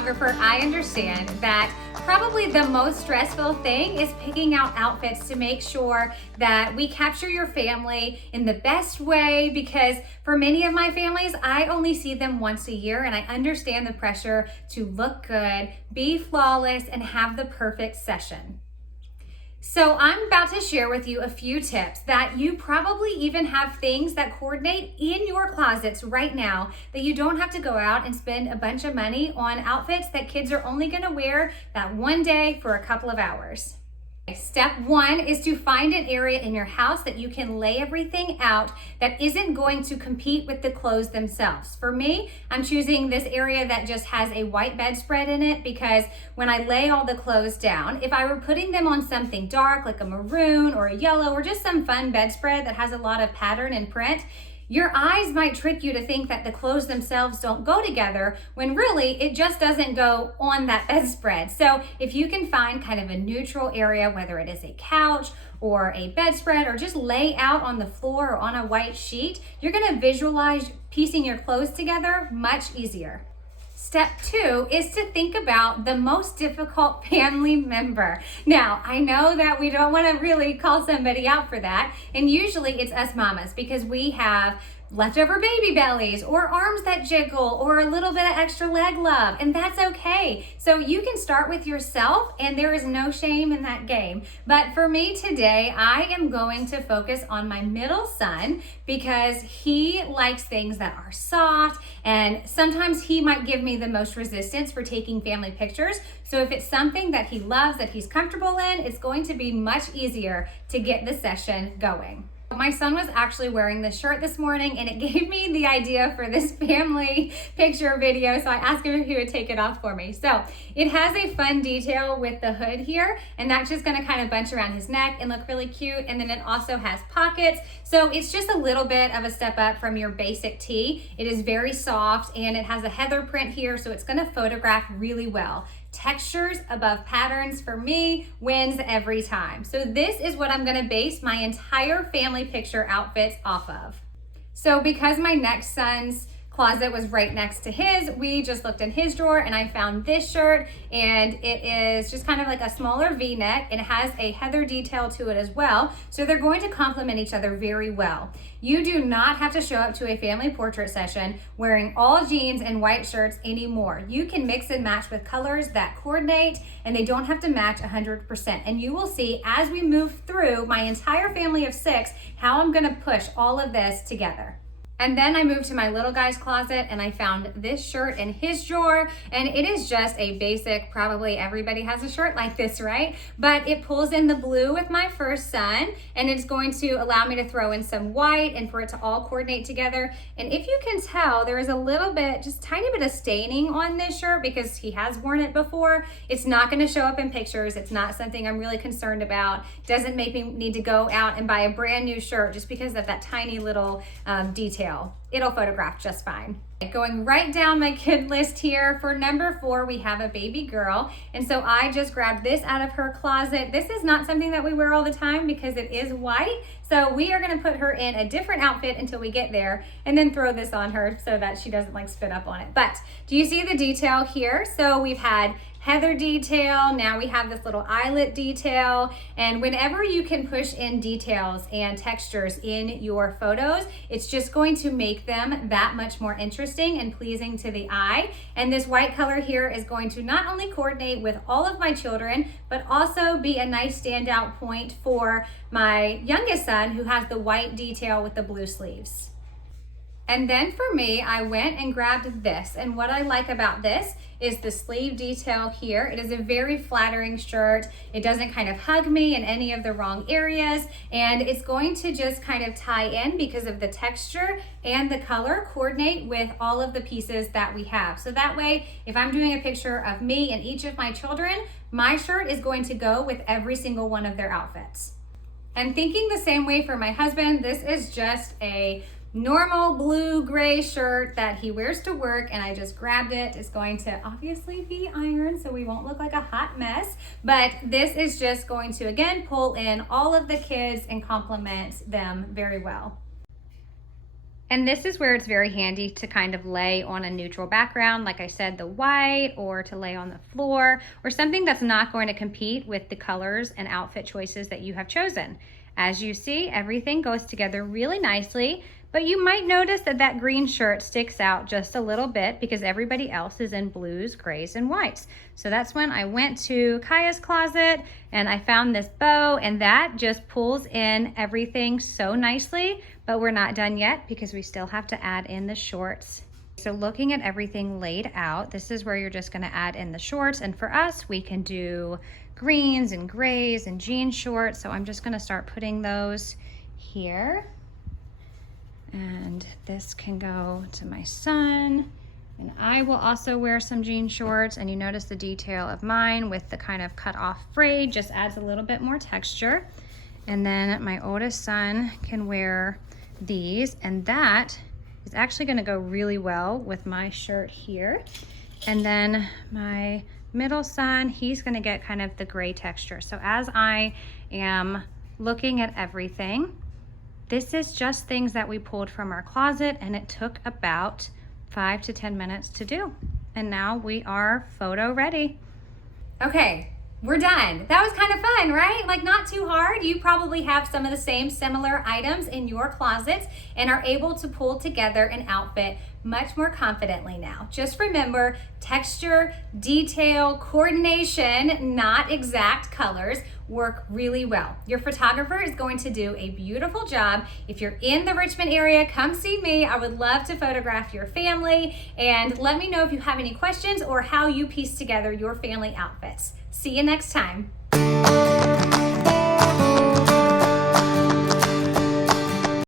photographer, I understand that probably the most stressful thing is picking out outfits to make sure that we capture your family in the best way, because for many of my families, I only see them once a year, and I understand the pressure to look good, be flawless, and have the perfect session. So I'm about to share with you a few tips that you probably even have things that coordinate in your closets right now that you don't have to go out and spend a bunch of money on outfits that kids are only going to wear that one day for a couple of hours. Step one is to find an area in your house that you can lay everything out that isn't going to compete with the clothes themselves. For me, I'm choosing this area that just has a white bedspread in it, because when I lay all the clothes down, if I were putting them on something dark like a maroon or a yellow or just some fun bedspread that has a lot of pattern and print, your eyes might trick you to think that the clothes themselves don't go together, when really it just doesn't go on that bedspread. So if you can find kind of a neutral area, whether it is a couch or a bedspread or just lay out on the floor or on a white sheet, you're gonna visualize piecing your clothes together much easier. Step two is to think about the most difficult family member. Now, I know that we don't want to really call somebody out for that, and usually it's us mamas, because we have leftover baby bellies or arms that jiggle or a little bit of extra leg love, and that's okay. So you can start with yourself, and there is no shame in that game. But for me today, I am going to focus on my middle son, because he likes things that are soft, and sometimes he might give me the most resistance for taking family pictures. So if it's something that he loves, that he's comfortable in, it's going to be much easier to get the session going. My son was actually wearing this shirt this morning, and it gave me the idea for this family picture video, so I asked him if he would take it off for me. So it has a fun detail with the hood here, and that's just gonna kind of bunch around his neck and look really cute. And then it also has pockets, so it's just a little bit of a step up from your basic tee. It is very soft, and it has a heather print here, so it's gonna photograph really well. Textures above patterns for me wins every time. So this is what I'm gonna base my entire family picture outfits off of. So because my next son's closet was right next to his, we just looked in his drawer, and I found this shirt, and it is just kind of like a smaller V-neck, and it has a heather detail to it as well. So they're going to complement each other very well. You do not have to show up to a family portrait session wearing all jeans and white shirts anymore. You can mix and match with colors that coordinate, and they don't have to match 100%. And you will see as we move through my entire family of 6 how I'm gonna push all of this together. And then I moved to my little guy's closet, and I found this shirt in his drawer, and it is just a basic, probably everybody has a shirt like this, right? But it pulls in the blue with my first son, and it's going to allow me to throw in some white and for it to all coordinate together. And if you can tell, there is a little bit, just tiny bit of staining on this shirt because he has worn it before. It's not gonna show up in pictures. It's not something I'm really concerned about. Doesn't make me need to go out and buy a brand new shirt just because of that tiny little detail. It'll photograph just fine. Going right down my kid list here, for number 4, we have a baby girl. And so I just grabbed this out of her closet. This is not something that we wear all the time because it is white. So we are gonna put her in a different outfit until we get there, and then throw this on her so that she doesn't like spit up on it. But do you see the detail here? So we've had heather detail, now we have this little eyelet detail, and whenever you can push in details and textures in your photos, it's just going to make them that much more interesting and pleasing to the eye. And this white color here is going to not only coordinate with all of my children, but also be a nice standout point for my youngest son, who has the white detail with the blue sleeves. And then for me, I went and grabbed this. And what I like about this is the sleeve detail here. It is a very flattering shirt. It doesn't kind of hug me in any of the wrong areas. And it's going to just kind of tie in because of the texture and the color coordinate with all of the pieces that we have. So that way, if I'm doing a picture of me and each of my children, my shirt is going to go with every single one of their outfits. And thinking the same way for my husband, this is just a normal blue gray shirt that he wears to work, and I just grabbed it. It's going to obviously be ironed so we won't look like a hot mess, but this is just going to again pull in all of the kids and complement them very well. And this is where it's very handy to kind of lay on a neutral background, like I said, the white, or to lay on the floor, or something that's not going to compete with the colors and outfit choices that you have chosen. As you see, everything goes together really nicely, but you might notice that that green shirt sticks out just a little bit because everybody else is in blues, grays, and whites. So that's when I went to Kaya's closet and I found this bow, and that just pulls in everything so nicely, but we're not done yet because we still have to add in the shorts. So looking at everything laid out, this is where you're just gonna add in the shorts, and for us, we can do greens and grays and jean shorts. So I'm just gonna start putting those here. And this can go to my son. And I will also wear some jean shorts, and you notice the detail of mine with the kind of cut off braid just adds a little bit more texture. And then my oldest son can wear these, and that is actually gonna go really well with my shirt here. And then my middle son, he's gonna get kind of the gray texture. So as I am looking at everything, this is just things that we pulled from our closet, and it took about 5 to 10 minutes to do. And now we are photo ready. Okay, we're done. That was kind of fun, right? Like, not too hard. You probably have some of the same similar items in your closets and are able to pull together an outfit much more confidently now. Just remember, texture, detail, coordination, not exact colors, work really well. Your photographer is going to do a beautiful job. If you're in the Richmond area, come see me. I would love to photograph your family, and let me know if you have any questions or how you piece together your family outfits. See you next time.